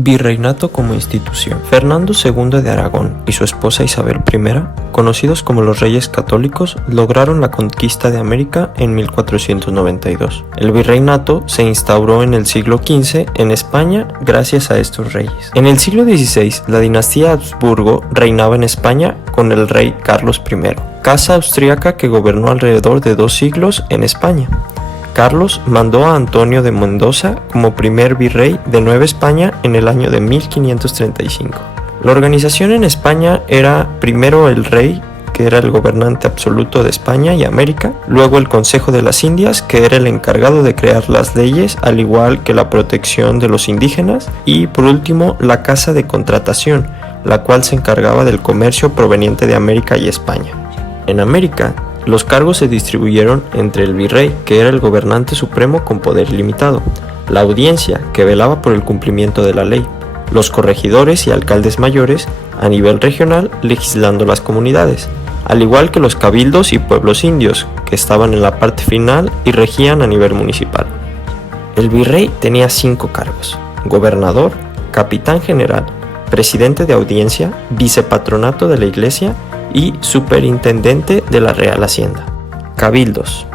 Virreinato como institución. Fernando II de Aragón y su esposa Isabel I, conocidos como los Reyes Católicos, lograron la conquista de América en 1492. El virreinato se instauró en el siglo XV en España gracias a estos reyes. En el siglo XVI, la dinastía Habsburgo reinaba en España con el rey Carlos I, casa austríaca que gobernó alrededor de 2 siglos en España. Carlos mandó a Antonio de Mendoza como primer virrey de Nueva España en el año de 1535. La organización en España era primero el rey, que era el gobernante absoluto de España y América, luego el Consejo de las Indias, que era el encargado de crear las leyes, al igual que la protección de los indígenas, y por último la Casa de Contratación, la cual se encargaba del comercio proveniente de América y España. En América, los cargos se distribuyeron entre el virrey, que era el gobernante supremo con poder ilimitado, la audiencia, que velaba por el cumplimiento de la ley, los corregidores y alcaldes mayores, a nivel regional, legislando las comunidades, al igual que los cabildos y pueblos indios, que estaban en la parte final y regían a nivel municipal. El virrey tenía 5 cargos: gobernador, capitán general, presidente de audiencia, vicepatronato de la iglesia y superintendente de la Real Hacienda. Cabildos.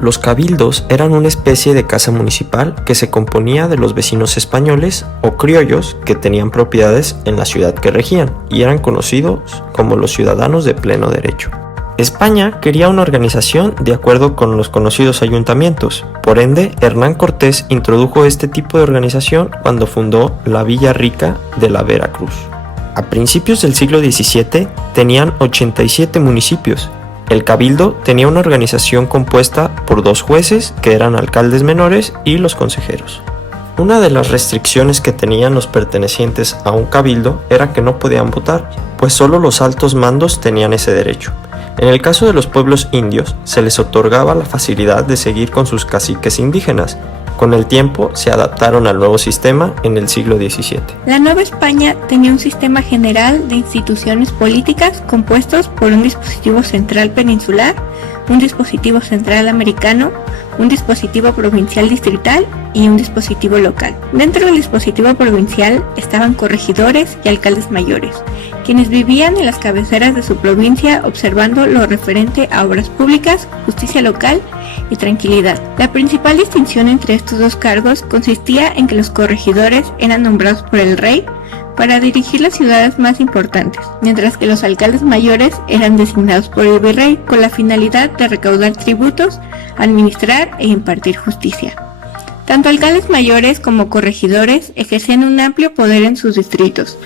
Los cabildos eran una especie de casa municipal que se componía de los vecinos españoles o criollos que tenían propiedades en la ciudad que regían y eran conocidos como los ciudadanos de pleno derecho. España quería una organización de acuerdo con los conocidos ayuntamientos, por ende Hernán Cortés introdujo este tipo de organización cuando fundó la Villa Rica de la Veracruz. A principios del siglo XVII tenían 87 municipios. El cabildo tenía una organización compuesta por 2 jueces, que eran alcaldes menores, y los consejeros. Una de las restricciones que tenían los pertenecientes a un cabildo era que no podían votar, pues solo los altos mandos tenían ese derecho. En el caso de los pueblos indios, se les otorgaba la facilidad de seguir con sus caciques indígenas. Con el tiempo se adaptaron al nuevo sistema en el siglo XVII. La Nueva España tenía un sistema general de instituciones políticas compuestos por un dispositivo central peninsular, un dispositivo central americano, un dispositivo provincial distrital y un dispositivo local. Dentro del dispositivo provincial estaban corregidores y alcaldes mayores, quienes vivían en las cabeceras de su provincia observando lo referente a obras públicas, justicia local y tranquilidad. La principal distinción entre estos 2 cargos consistía en que los corregidores eran nombrados por el rey para dirigir las ciudades más importantes, mientras que los alcaldes mayores eran designados por el virrey con la finalidad de recaudar tributos, administrar e impartir justicia. Tanto alcaldes mayores como corregidores ejercían un amplio poder en sus distritos,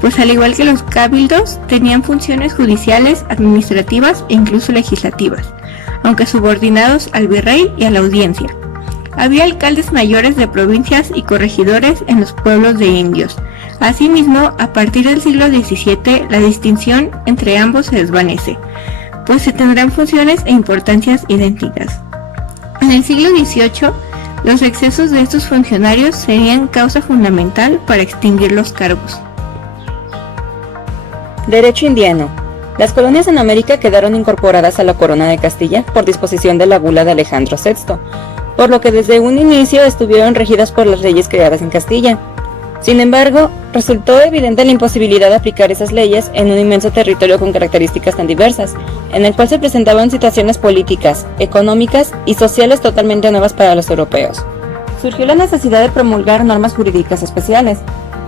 pues al igual que los cabildos, tenían funciones judiciales, administrativas e incluso legislativas, aunque subordinados al virrey y a la audiencia. Había alcaldes mayores de provincias y corregidores en los pueblos de indios. Asimismo, a partir del siglo XVII, la distinción entre ambos se desvanece, pues se tendrán funciones e importancias idénticas. En el siglo XVIII, los excesos de estos funcionarios serían causa fundamental para extinguir los cargos. Derecho indiano. Las colonias en América quedaron incorporadas a la corona de Castilla por disposición de la bula de Alejandro VI, por lo que desde un inicio estuvieron regidas por las leyes creadas en Castilla. Sin embargo, resultó evidente la imposibilidad de aplicar esas leyes en un inmenso territorio con características tan diversas, en el cual se presentaban situaciones políticas, económicas y sociales totalmente nuevas para los europeos. Surgió la necesidad de promulgar normas jurídicas especiales,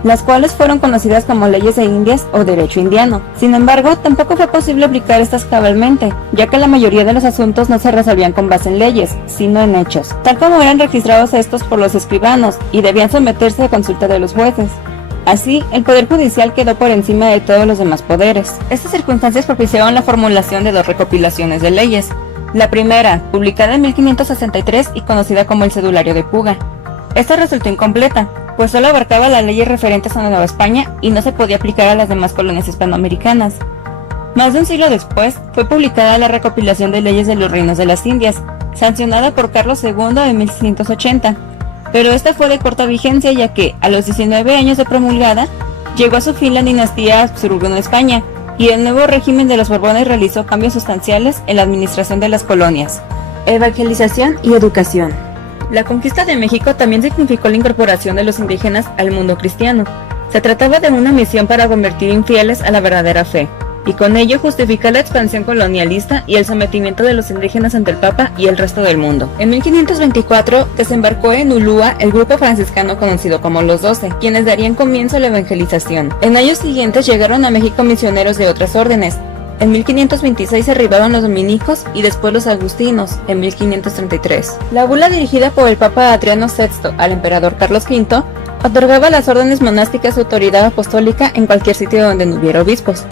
las cuales fueron conocidas como leyes de Indias o derecho indiano. Sin embargo, tampoco fue posible aplicar estas cabalmente, ya que la mayoría de los asuntos no se resolvían con base en leyes, sino en hechos, tal como eran registrados estos por los escribanos y debían someterse a consulta de los jueces. Así, el poder judicial quedó por encima de todos los demás poderes. Estas circunstancias propiciaron la formulación de 2 recopilaciones de leyes. La primera, publicada en 1563 y conocida como el Cedulario de Puga. Esta resultó incompleta, pues solo abarcaba las leyes referentes a Nueva España y no se podía aplicar a las demás colonias hispanoamericanas. Más de un siglo después, fue publicada la recopilación de leyes de los reinos de las Indias, sancionada por Carlos II en 1680, pero esta fue de corta vigencia ya que, a los 19 años de promulgada, llegó a su fin la dinastía Habsburgo en España, y el nuevo régimen de los Borbones realizó cambios sustanciales en la administración de las colonias. Evangelización y educación. La conquista de México también significó la incorporación de los indígenas al mundo cristiano. Se trataba de una misión para convertir infieles a la verdadera fe, y con ello justifica la expansión colonialista y el sometimiento de los indígenas ante el Papa y el resto del mundo. En 1524 desembarcó en Ulúa el grupo franciscano conocido como los 12, quienes darían comienzo a la evangelización. En años siguientes llegaron a México misioneros de otras órdenes. En 1526 arribaron los dominicos y después los agustinos, en 1533. La bula dirigida por el Papa Adriano VI al emperador Carlos V otorgaba a las órdenes monásticas autoridad apostólica en cualquier sitio donde no hubiera obispos.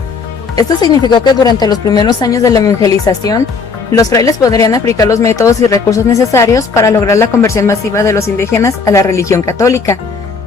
Esto significó que durante los primeros años de la evangelización, los frailes podrían aplicar los métodos y recursos necesarios para lograr la conversión masiva de los indígenas a la religión católica,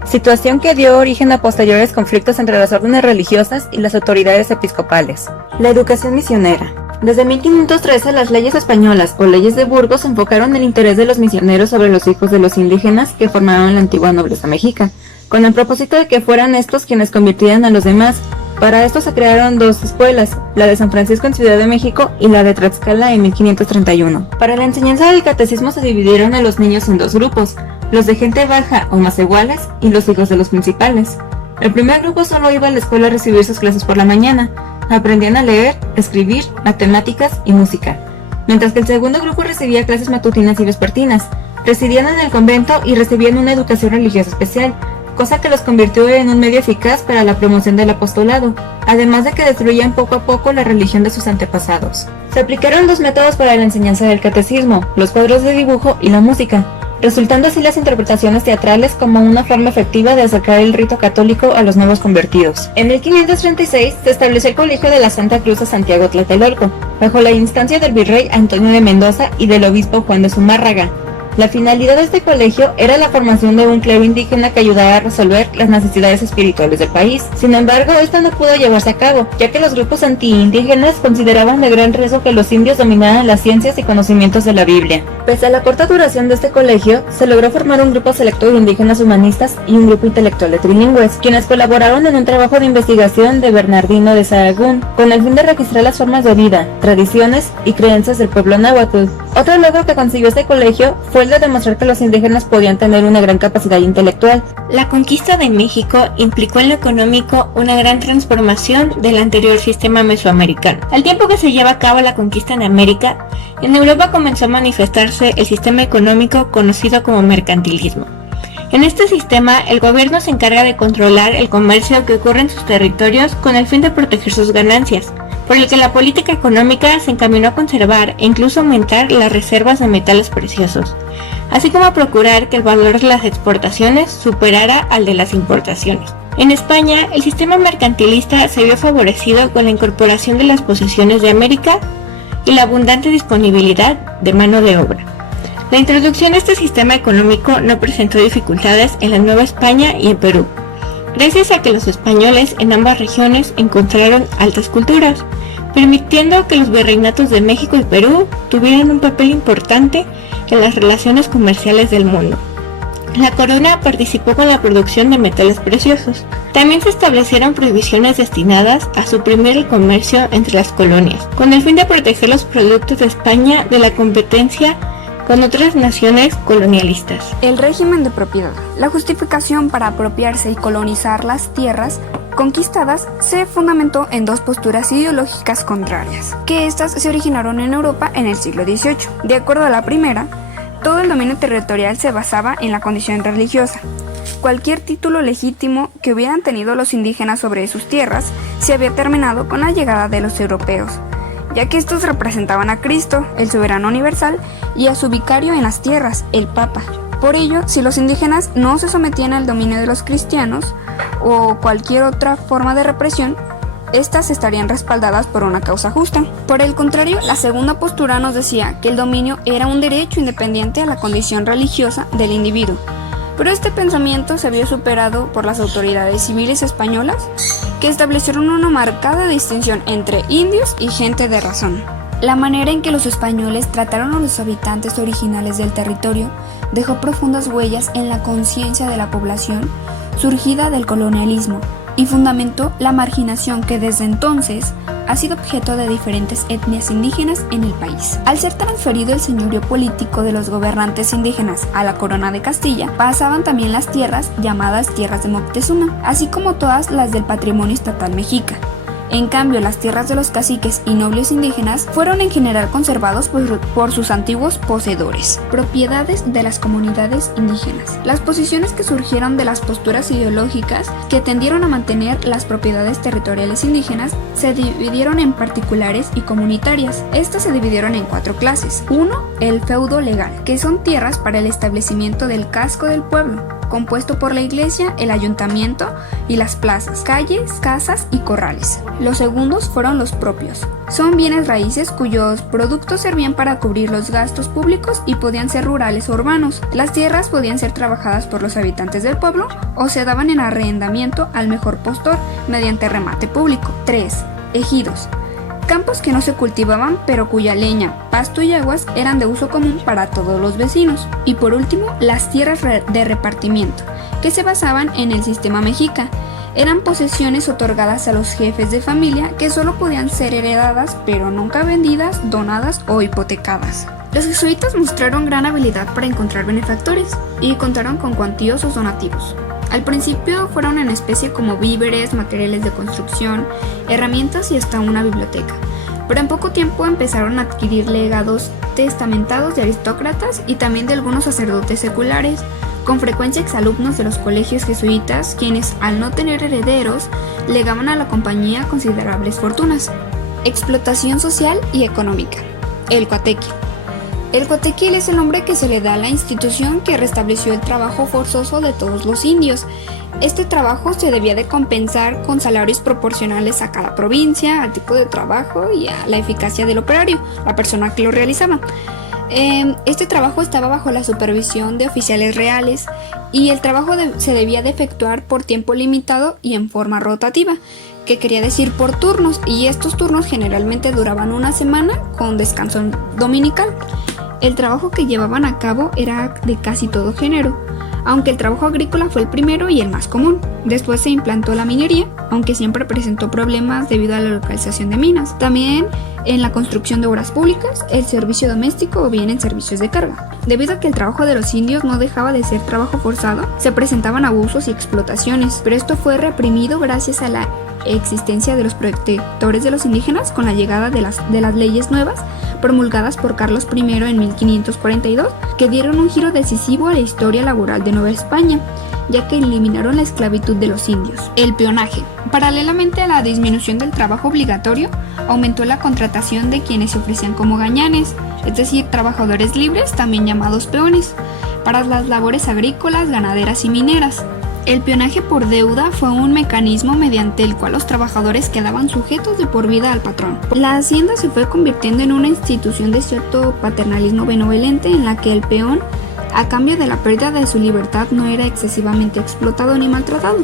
situación que dio origen a posteriores conflictos entre las órdenes religiosas y las autoridades episcopales. La educación misionera. Desde 1513 las leyes españolas o leyes de Burgos enfocaron el interés de los misioneros sobre los hijos de los indígenas que formaron la antigua nobleza mexica, con el propósito de que fueran estos quienes convirtieran a los demás. Para esto se crearon dos escuelas, la de San Francisco en Ciudad de México y la de Tlaxcala en 1531. Para la enseñanza del catecismo se dividieron a los niños en dos grupos, los de gente baja o más iguales y los hijos de los principales. El primer grupo solo iba a la escuela a recibir sus clases por la mañana, aprendían a leer, escribir, matemáticas y música, mientras que el segundo grupo recibía clases matutinas y vespertinas, residían en el convento y recibían una educación religiosa especial, cosa que los convirtió en un medio eficaz para la promoción del apostolado, además de que destruían poco a poco la religión de sus antepasados. Se aplicaron dos métodos para la enseñanza del catecismo, los cuadros de dibujo y la música, resultando así las interpretaciones teatrales como una forma efectiva de acercar el rito católico a los nuevos convertidos. En 1536 se estableció el Colegio de la Santa Cruz de Santiago Tlatelolco, bajo la instancia del virrey Antonio de Mendoza y del obispo Juan de Zumárraga. La finalidad de este colegio era la formación de un clero indígena que ayudara a resolver las necesidades espirituales del país. Sin embargo, esto no pudo llevarse a cabo, ya que los grupos antiindígenas consideraban de gran riesgo que los indios dominaran las ciencias y conocimientos de la Biblia. Pese a la corta duración de este colegio, se logró formar un grupo selecto de indígenas humanistas y un grupo intelectual de trilingües, quienes colaboraron en un trabajo de investigación de Bernardino de Sahagún, con el fin de registrar las formas de vida, tradiciones y creencias del pueblo náhuatl. Otro logro que consiguió este colegio fue el de demostrar que los indígenas podían tener una gran capacidad intelectual. La conquista de México implicó en lo económico una gran transformación del anterior sistema mesoamericano. Al tiempo que se lleva a cabo la conquista en América, en Europa comenzó a manifestarse el sistema económico conocido como mercantilismo. En este sistema, el gobierno se encarga de controlar el comercio que ocurre en sus territorios con el fin de proteger sus ganancias, por el que la política económica se encaminó a conservar e incluso aumentar las reservas de metales preciosos, así como a procurar que el valor de las exportaciones superara al de las importaciones. En España, el sistema mercantilista se vio favorecido con la incorporación de las posesiones de América y la abundante disponibilidad de mano de obra. La introducción de este sistema económico no presentó dificultades en la Nueva España y en Perú, gracias a que los españoles en ambas regiones encontraron altas culturas, permitiendo que los virreinatos de México y Perú tuvieran un papel importante en las relaciones comerciales del mundo. La corona participó con la producción de metales preciosos. También se establecieron prohibiciones destinadas a suprimir el comercio entre las colonias, con el fin de proteger los productos de España de la competencia con otras naciones colonialistas. El régimen de propiedad. La justificación para apropiarse y colonizar las tierras conquistadas se fundamentó en dos posturas ideológicas contrarias, que estas se originaron en Europa en el siglo XVIII. De acuerdo a la primera, todo el dominio territorial se basaba en la condición religiosa. Cualquier título legítimo que hubieran tenido los indígenas sobre sus tierras se había terminado con la llegada de los europeos, ya que estos representaban a Cristo, el soberano universal, y a su vicario en las tierras, el Papa. Por ello, si los indígenas no se sometían al dominio de los cristianos o cualquier otra forma de represión, estas estarían respaldadas por una causa justa. Por el contrario, la segunda postura nos decía que el dominio era un derecho independiente a la condición religiosa del individuo. Pero este pensamiento se vio superado por las autoridades civiles españolas, que establecieron una marcada distinción entre indios y gente de razón. La manera en que los españoles trataron a los habitantes originales del territorio dejó profundas huellas en la conciencia de la población surgida del colonialismo y fundamentó la marginación que desde entonces ha sido objeto de diferentes etnias indígenas en el país. Al ser transferido el señorío político de los gobernantes indígenas a la corona de Castilla, pasaban también las tierras llamadas tierras de Moctezuma, así como todas las del patrimonio estatal mexica. En cambio, las tierras de los caciques y nobles indígenas fueron en general conservados por sus antiguos poseedores. Propiedades de las comunidades indígenas. Las posiciones que surgieron de las posturas ideológicas que tendieron a mantener las propiedades territoriales indígenas se dividieron en particulares y comunitarias. Estas se dividieron en 4 clases. 1. El feudo legal, que son tierras para el establecimiento del casco del pueblo, compuesto por la iglesia, el ayuntamiento y las plazas, calles, casas y corrales. Los segundos fueron los propios. Son bienes raíces cuyos productos servían para cubrir los gastos públicos y podían ser rurales o urbanos. Las tierras podían ser trabajadas por los habitantes del pueblo o se daban en arrendamiento al mejor postor mediante remate público. 3. Ejidos. Campos que no se cultivaban pero cuya leña, pasto y aguas eran de uso común para todos los vecinos. Y por último, las tierras de repartimiento, que se basaban en el sistema mexica. Eran posesiones otorgadas a los jefes de familia que solo podían ser heredadas pero nunca vendidas, donadas o hipotecadas. Los jesuitas mostraron gran habilidad para encontrar benefactores y contaron con cuantiosos donativos. Al principio fueron en especie como víveres, materiales de construcción, herramientas y hasta una biblioteca, pero en poco tiempo empezaron a adquirir legados testamentados de aristócratas y también de algunos sacerdotes seculares, con frecuencia exalumnos de los colegios jesuitas, quienes al no tener herederos legaban a la compañía considerables fortunas. Explotación social y económica. El Coatequil. El Coatequil es el nombre que se le da a la institución que restableció el trabajo forzoso de todos los indios. Este trabajo se debía de compensar con salarios proporcionales a cada provincia, al tipo de trabajo y a la eficacia del operario, la persona que lo realizaba. Este trabajo estaba bajo la supervisión de oficiales reales y el trabajo se debía de efectuar por tiempo limitado y en forma rotativa, que quería decir por turnos, y estos turnos generalmente duraban una semana con descanso dominical. El trabajo que llevaban a cabo era de casi todo género, aunque el trabajo agrícola fue el primero y el más común. Después se implantó la minería, aunque siempre presentó problemas debido a la localización de minas. También en la construcción de obras públicas, el servicio doméstico o bien en servicios de carga. Debido a que el trabajo de los indios no dejaba de ser trabajo forzado, se presentaban abusos y explotaciones, pero esto fue reprimido gracias a la existencia de los protectores de los indígenas con la llegada de las leyes nuevas promulgadas por Carlos I en 1542, que dieron un giro decisivo a la historia laboral de Nueva España, ya que eliminaron la esclavitud de los indios. El peonaje. Paralelamente a la disminución del trabajo obligatorio, aumentó la contratación de quienes se ofrecían como gañanes, es decir, trabajadores libres, también llamados peones, para las labores agrícolas, ganaderas y mineras. El peonaje por deuda fue un mecanismo mediante el cual los trabajadores quedaban sujetos de por vida al patrón. La hacienda se fue convirtiendo en una institución de cierto paternalismo benevolente en la que el peón, a cambio de la pérdida de su libertad, no era excesivamente explotado ni maltratado.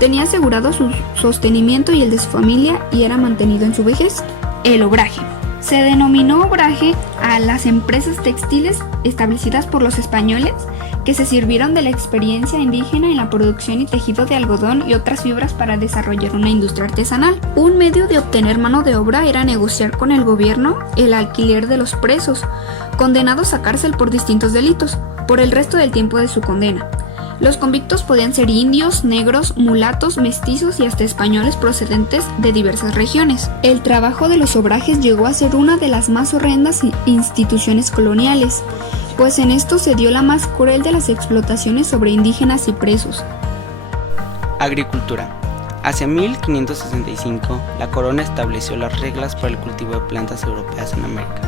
Tenía asegurado su sostenimiento y el de su familia y era mantenido en su vejez. El obraje. Se denominó obraje a las empresas textiles establecidas por los españoles que se sirvieron de la experiencia indígena en la producción y tejido de algodón y otras fibras para desarrollar una industria artesanal. Un medio de obtener mano de obra era negociar con el gobierno el alquiler de los presos, condenados a cárcel por distintos delitos, por el resto del tiempo de su condena. Los convictos podían ser indios, negros, mulatos, mestizos y hasta españoles procedentes de diversas regiones. El trabajo de los obrajes llegó a ser una de las más horrendas instituciones coloniales, pues en esto se dio la más cruel de las explotaciones sobre indígenas y presos. Agricultura. Hacia 1565, la corona estableció las reglas para el cultivo de plantas europeas en América.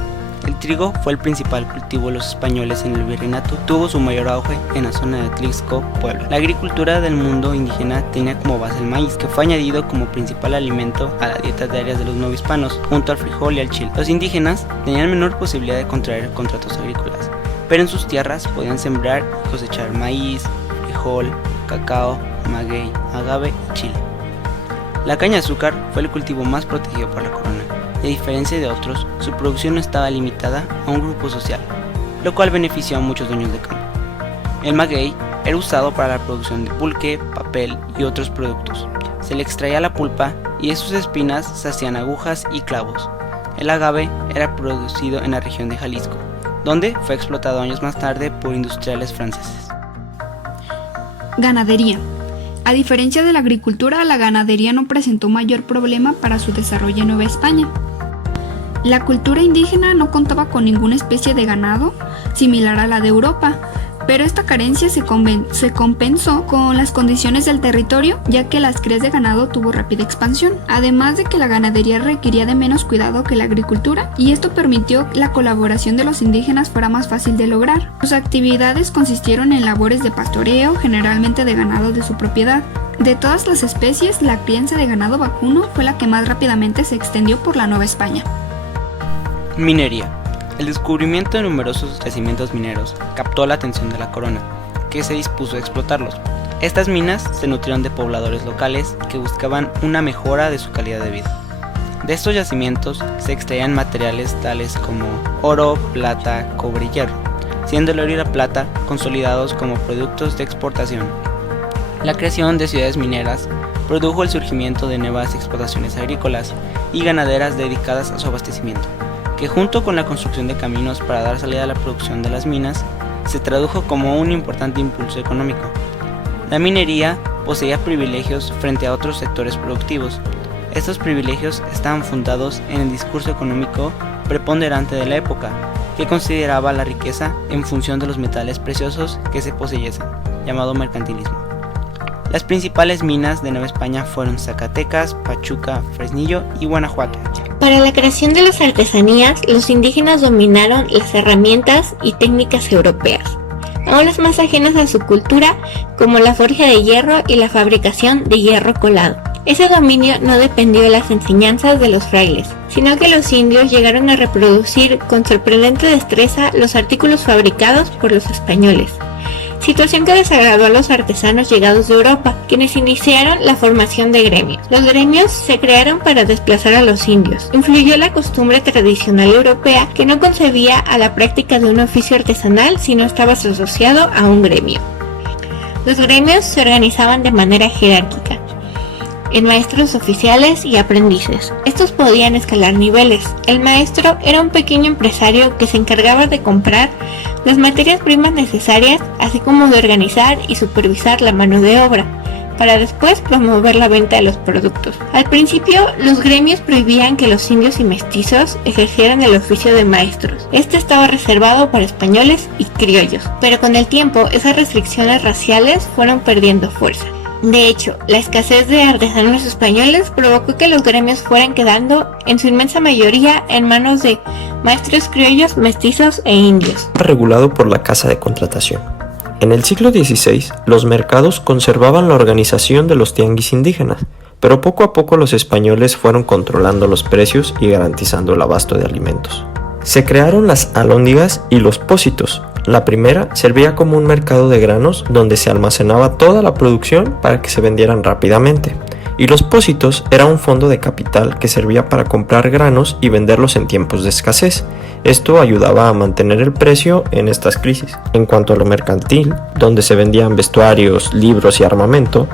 El trigo fue el principal cultivo de los españoles en el virreinato, tuvo su mayor auge en la zona de Atlixco, Puebla. La agricultura del mundo indígena tenía como base el maíz, que fue añadido como principal alimento a la dieta diaria de los novohispanos, junto al frijol y al chile. Los indígenas tenían menor posibilidad de contraer contratos agrícolas, pero en sus tierras podían sembrar y cosechar maíz, frijol, cacao, maguey, agave y chile. La caña de azúcar fue el cultivo más protegido por la corona. A diferencia de otros, su producción no estaba limitada a un grupo social, lo cual benefició a muchos dueños de campo. El maguey era usado para la producción de pulque, papel y otros productos. Se le extraía la pulpa y de sus espinas se hacían agujas y clavos. El agave era producido en la región de Jalisco, donde fue explotado años más tarde por industriales franceses. Ganadería. A diferencia de la agricultura, la ganadería no presentó mayor problema para su desarrollo en Nueva España. La cultura indígena no contaba con ninguna especie de ganado similar a la de Europa, pero esta carencia se compensó con las condiciones del territorio, ya que las crías de ganado tuvo rápida expansión, además de que la ganadería requería de menos cuidado que la agricultura, y esto permitió que la colaboración de los indígenas fuera más fácil de lograr. Sus actividades consistieron en labores de pastoreo, generalmente de ganado de su propiedad. De todas las especies, la crianza de ganado vacuno fue la que más rápidamente se extendió por la Nueva España. Minería. El descubrimiento de numerosos yacimientos mineros captó la atención de la corona, que se dispuso a explotarlos. Estas minas se nutrieron de pobladores locales que buscaban una mejora de su calidad de vida. De estos yacimientos se extraían materiales tales como oro, plata, cobre y hierro, siendo el oro y la plata consolidados como productos de exportación. La creación de ciudades mineras produjo el surgimiento de nuevas explotaciones agrícolas y ganaderas dedicadas a su abastecimiento, que junto con la construcción de caminos para dar salida a la producción de las minas, se tradujo como un importante impulso económico. La minería poseía privilegios frente a otros sectores productivos. Estos privilegios estaban fundados en el discurso económico preponderante de la época, que consideraba la riqueza en función de los metales preciosos que se poseyesen, llamado mercantilismo. Las principales minas de Nueva España fueron Zacatecas, Pachuca, Fresnillo y Guanajuato. Para la creación de las artesanías, los indígenas dominaron las herramientas y técnicas europeas, aún las más ajenas a su cultura, como la forja de hierro y la fabricación de hierro colado. Ese dominio no dependió de las enseñanzas de los frailes, sino que los indios llegaron a reproducir con sorprendente destreza los artículos fabricados por los españoles, situación que desagradó a los artesanos llegados de Europa, quienes iniciaron la formación de gremios. Los gremios se crearon para desplazar a los indios. Influyó la costumbre tradicional europea, que no concebía a la práctica de un oficio artesanal si no estaba asociado a un gremio. Los gremios se organizaban de manera jerárquica, en maestros oficiales y aprendices. Estos podían escalar niveles. El maestro era un pequeño empresario que se encargaba de comprar las materias primas necesarias, así como de organizar y supervisar la mano de obra, para después promover la venta de los productos. Al principio, los gremios prohibían que los indios y mestizos ejercieran el oficio de maestros. Este estaba reservado para españoles y criollos, pero con el tiempo esas restricciones raciales fueron perdiendo fuerza. De hecho, la escasez de artesanos españoles provocó que los gremios fueran quedando, en su inmensa mayoría, en manos de maestros criollos, mestizos e indios. Regulado por la Casa de Contratación. En el siglo XVI, los mercados conservaban la organización de los tianguis indígenas, pero poco a poco los españoles fueron controlando los precios y garantizando el abasto de alimentos. Se crearon las alhóndigas y los pósitos. La primera servía como un mercado de granos donde se almacenaba toda la producción para que se vendieran rápidamente, y los pósitos era un fondo de capital que servía para comprar granos y venderlos en tiempos de escasez. Esto ayudaba a mantener el precio en estas crisis. En cuanto a lo mercantil, donde se vendían vestuarios, libros y armamento,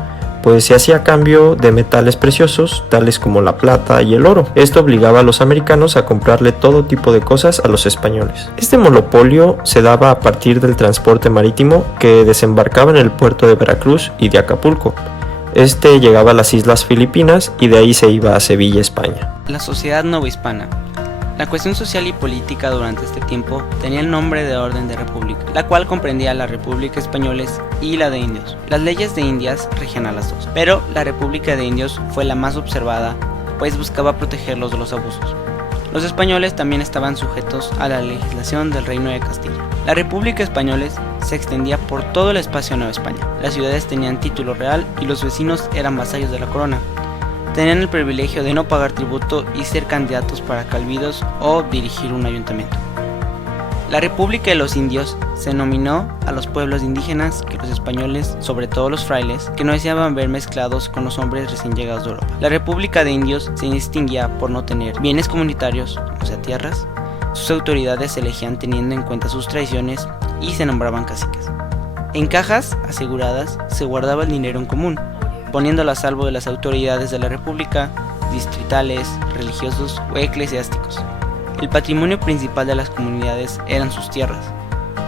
pues se hacía cambio de metales preciosos, tales como la plata y el oro. Esto obligaba a los americanos a comprarle todo tipo de cosas a los españoles. Este monopolio se daba a partir del transporte marítimo que desembarcaba en el puerto de Veracruz y de Acapulco. Este llegaba a las Islas Filipinas y de ahí se iba a Sevilla, España. La sociedad novohispana. La cuestión social y política durante este tiempo tenía el nombre de Orden de República, la cual comprendía la República Españoles y la de Indios. Las leyes de Indias regían a las dos, pero la República de Indios fue la más observada, pues buscaba protegerlos de los abusos. Los españoles también estaban sujetos a la legislación del Reino de Castilla. La República Españoles se extendía por todo el espacio de Nueva España. Las ciudades tenían título real y los vecinos eran vasallos de la corona. Tenían el privilegio de no pagar tributo y ser candidatos para cabildos o dirigir un ayuntamiento. La República de los Indios se nominó a los pueblos indígenas que los españoles, sobre todo los frailes, que no deseaban ver mezclados con los hombres recién llegados de Europa. La República de Indios se distinguía por no tener bienes comunitarios, o sea tierras. Sus autoridades se elegían teniendo en cuenta sus tradiciones y se nombraban caciques. En cajas aseguradas se guardaba el dinero en común, poniéndolo a salvo de las autoridades de la República, distritales, religiosos o eclesiásticos. El patrimonio principal de las comunidades eran sus tierras.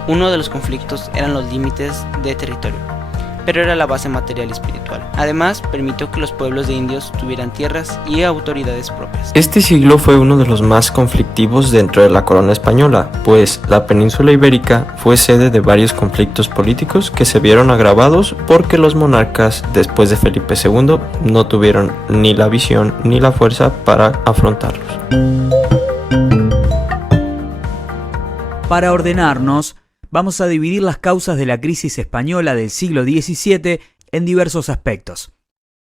Uno de los conflictos eran los límites de territorio, pero era la base material y espiritual. Además, permitió que los pueblos de indios tuvieran tierras y autoridades propias. Este siglo fue uno de los más conflictivos dentro de la corona española, pues la península ibérica fue sede de varios conflictos políticos que se vieron agravados porque los monarcas, después de Felipe II, no tuvieron ni la visión ni la fuerza para afrontarlos. Para ordenarnos, vamos a dividir las causas de la crisis española del siglo XVII en diversos aspectos.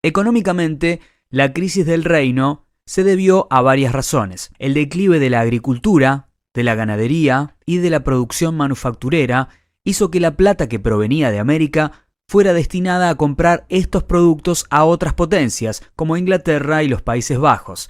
Económicamente, la crisis del reino se debió a varias razones: el declive de la agricultura, de la ganadería y de la producción manufacturera hizo que la plata que provenía de América fuera destinada a comprar estos productos a otras potencias, como Inglaterra y los Países Bajos.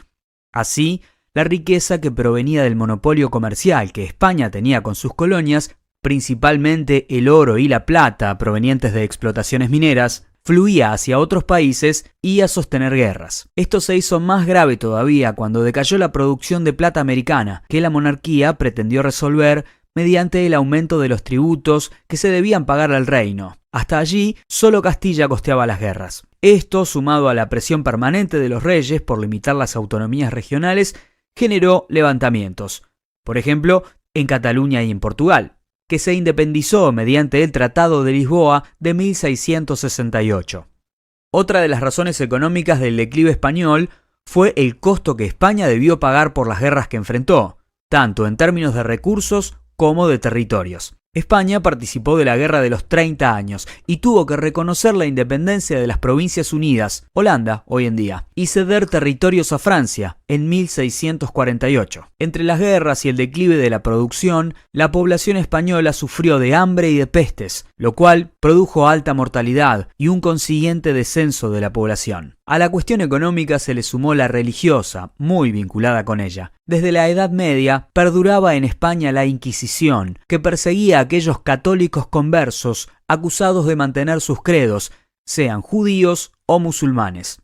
Así, la riqueza que provenía del monopolio comercial que España tenía con sus colonias, principalmente el oro y la plata provenientes de explotaciones mineras, fluía hacia otros países y a sostener guerras. Esto se hizo más grave todavía cuando decayó la producción de plata americana, que la monarquía pretendió resolver mediante el aumento de los tributos que se debían pagar al reino. Hasta allí, solo Castilla costeaba las guerras. Esto, sumado a la presión permanente de los reyes por limitar las autonomías regionales, generó levantamientos. Por ejemplo, en Cataluña y en Portugal, que se independizó mediante el Tratado de Lisboa de 1668. Otra de las razones económicas del declive español fue el costo que España debió pagar por las guerras que enfrentó, tanto en términos de recursos como de territorios. España participó de la Guerra de los 30 años y tuvo que reconocer la independencia de las Provincias Unidas, Holanda hoy en día, y ceder territorios a Francia en 1648. Entre las guerras y el declive de la producción, la población española sufrió de hambre y de pestes, lo cual produjo alta mortalidad y un consiguiente descenso de la población. A la cuestión económica se le sumó la religiosa, muy vinculada con ella. Desde la Edad Media perduraba en España la Inquisición, que perseguía a aquellos católicos conversos acusados de mantener sus credos, sean judíos o musulmanes.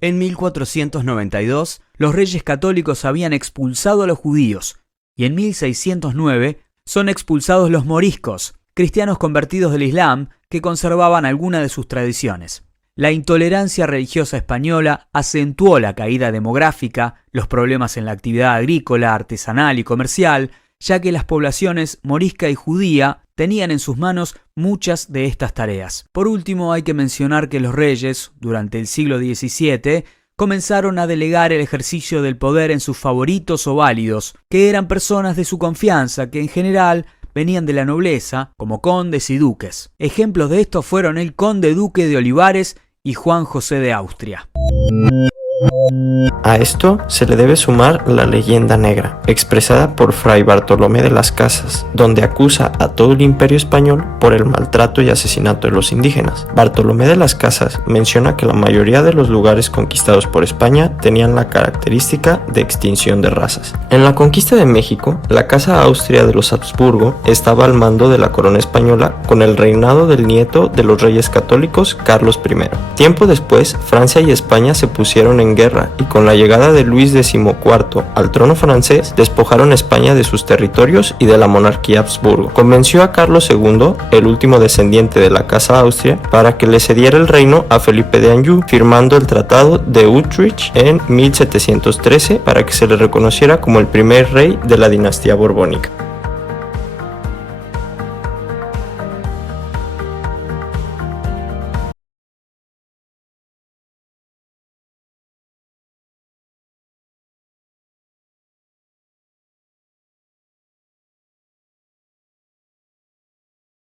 En 1492, los reyes católicos habían expulsado a los judíos, y en 1609 son expulsados los moriscos, cristianos convertidos del Islam que conservaban alguna de sus tradiciones. La intolerancia religiosa española acentuó la caída demográfica, los problemas en la actividad agrícola, artesanal y comercial, ya que las poblaciones morisca y judía tenían en sus manos muchas de estas tareas. Por último, hay que mencionar que los reyes, durante el siglo XVII, comenzaron a delegar el ejercicio del poder en sus favoritos o válidos, que eran personas de su confianza que en general venían de la nobleza, como condes y duques. Ejemplos de esto fueron el conde duque de Olivares y Juan José de Austria. A esto se le debe sumar la leyenda negra, expresada por Fray Bartolomé de las Casas, donde acusa a todo el imperio español por el maltrato y asesinato de los indígenas. Bartolomé de las Casas menciona que la mayoría de los lugares conquistados por España tenían la característica de extinción de razas. En la conquista de México, la Casa Austria de los Habsburgo estaba al mando de la corona española con el reinado del nieto de los reyes católicos, Carlos I. Tiempo después, Francia y España se pusieron en guerra y con la llegada de Luis XIV al trono francés despojaron a España de sus territorios y de la monarquía Habsburgo. Convenció a Carlos II, el último descendiente de la Casa Austria, para que le cediera el reino a Felipe de Anjou, firmando el Tratado de Utrecht en 1713 para que se le reconociera como el primer rey de la dinastía borbónica.